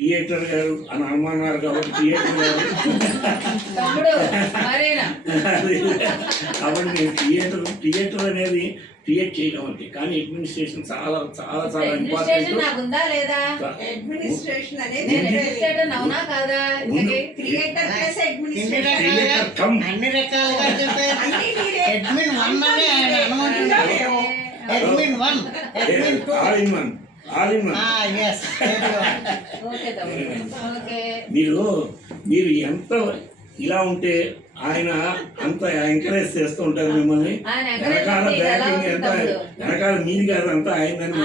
Theatre గారు అని అనుమానాలు కాబట్టి థియేటర్ గారు కాబట్టి నేను థియేటర్ అనేది క్రియేట్ చేయడం అంటే, కానీ అడ్మినిస్ట్రేషన్ చాలా చాలా చాలా ఇంపార్టెంట్. మీరు ఎంత ఇలా ఉంటే ఆయన అంత ఎంకరేజ్ చేస్తూ ఉంటారు మిమ్మల్ని. వెనకాల బ్యాటింగ్ ఎంత వెనకాల మీది కాదు అంతా ఆయనని.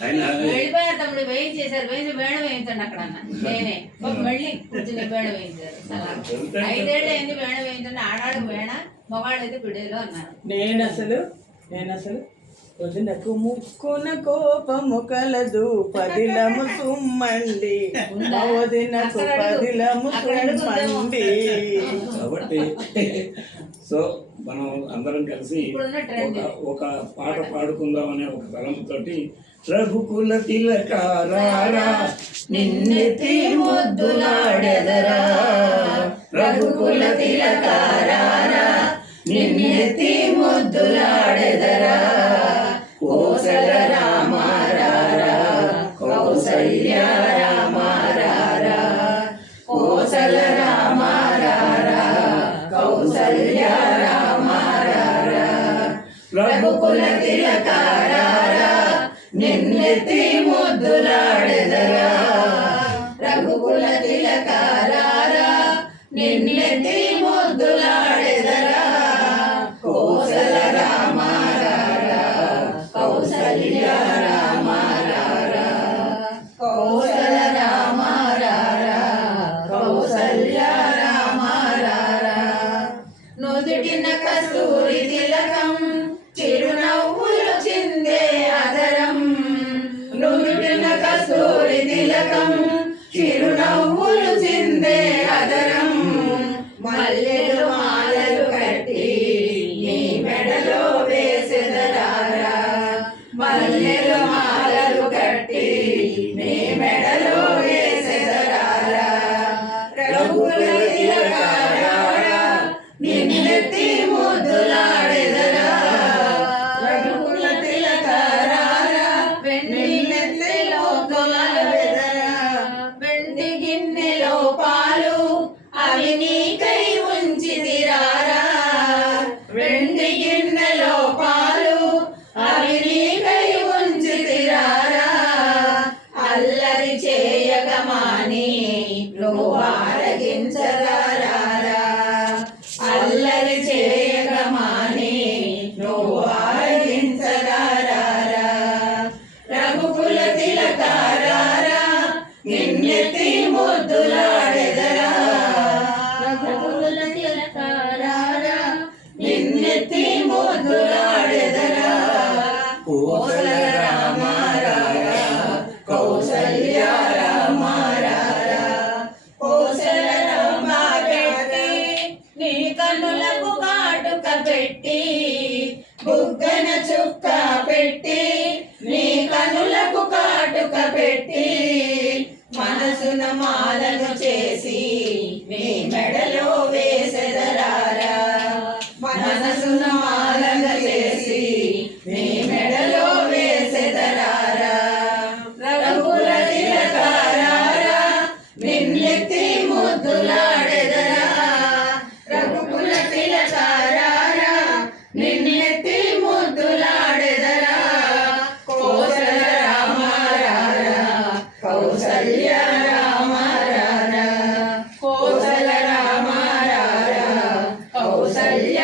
ఆయనే వెళ్ళిపోయారు తమ్ముడు, వేయించేశారు. వేణం వేయించండి అక్కడ నేనే మళ్ళీ కూర్చుని వేణం వేయించారు. 5 ఏళ్ళు అయింది వేణం వేయించండి. ఆడాడు వేణ, మగాడు అయితే బిడ్డలో అన్నారు. నేను అసలు వదినకు ముక్కున కోపము కలదు, పదిలము సుమ్మండి, వదినకు పదిలము సుమ్మండి. కాబట్టి సో మనం అందరం కలిసి ఒక పాట పాడుకుందాం అనే ఒక తలంతోటి, రఘుకుల తిలకారా నిన్నెత్తి ముద్దులాడెదరా, రఘుకుల తిలకారా నిన్నెత్తి ముద్దులాడెదరా, కోసల రామారారా కౌసల్య రామారారా, కోసల రామారారా కౌసల్య రామారారా, రఘుకుల తిలకారా నిన్నెత్తి ముద్దులాడెదరా, రఘుకుల తిలకారా నిన్నెత్తి ముద్దులాడెదరా, కోసల రామారారా కౌసల్య రామారారా, కోసల రామారారా కౌసల్య రామారారా, నుదుటిన కస్తూరి తిలకం చిరునవ్వులు చిందే అదరం, నుదుటిన కస్తూరి తిలకం చిరునవ్వులు చిందే అదరం, మల్లెలు మాలలు కట్టి నీ మెడలో వేసెదరారా, మల్లెలు మాలలు కట్టి నీ మెడలో వేసెదరారా, రఘుకుల తిలకారా నిన్నెత్తి ముద్దులాడెదరా, రఘుకుల తిలకారా నిన్నెత్తి ముద్దులాడెదరా, వెండి గిన్నెలో పాలు అవి నీకై ఉంచితిరారా, వెండి గిన్నెలో పాలు అవి నీకై ఉంచితిరారా, అల్లరి చేయగమాని నువ్వు ఆరగించరారా, అల్లరి చేయగమాని నువ్వు ఆరగించరారా, రఘుకుల తిలకారా నిన్నెత్తి ముద్దులాడెదరా, రఘుకుల తిలకారా నిన్నెత్తి ముద్దులాడెదరా, కోసల రామారారా కౌసల్య రామారారా, కోసల రామారెడ్డి నీ కన్నులకు కాటుక పెట్టి, బుగ్గన చుక్క పెట్టి నీ కన్నులకు కాటుక పెట్టి, మనసున మాలను చేసి నీ మెడలో వేసెదరారా, మనసున మాలను చేసి నీ మెడలో వేసెదరారా, రఘుకుల తిలకారా నిన్నెత్తి ముద్దులాడెదరా, రఘుకుల తిలకారా నిన్నెత్తి ముద్దులాడెదరా, కోసల రామారారా కౌసల్య రామారారా, కోసల రామారారా కౌసల్య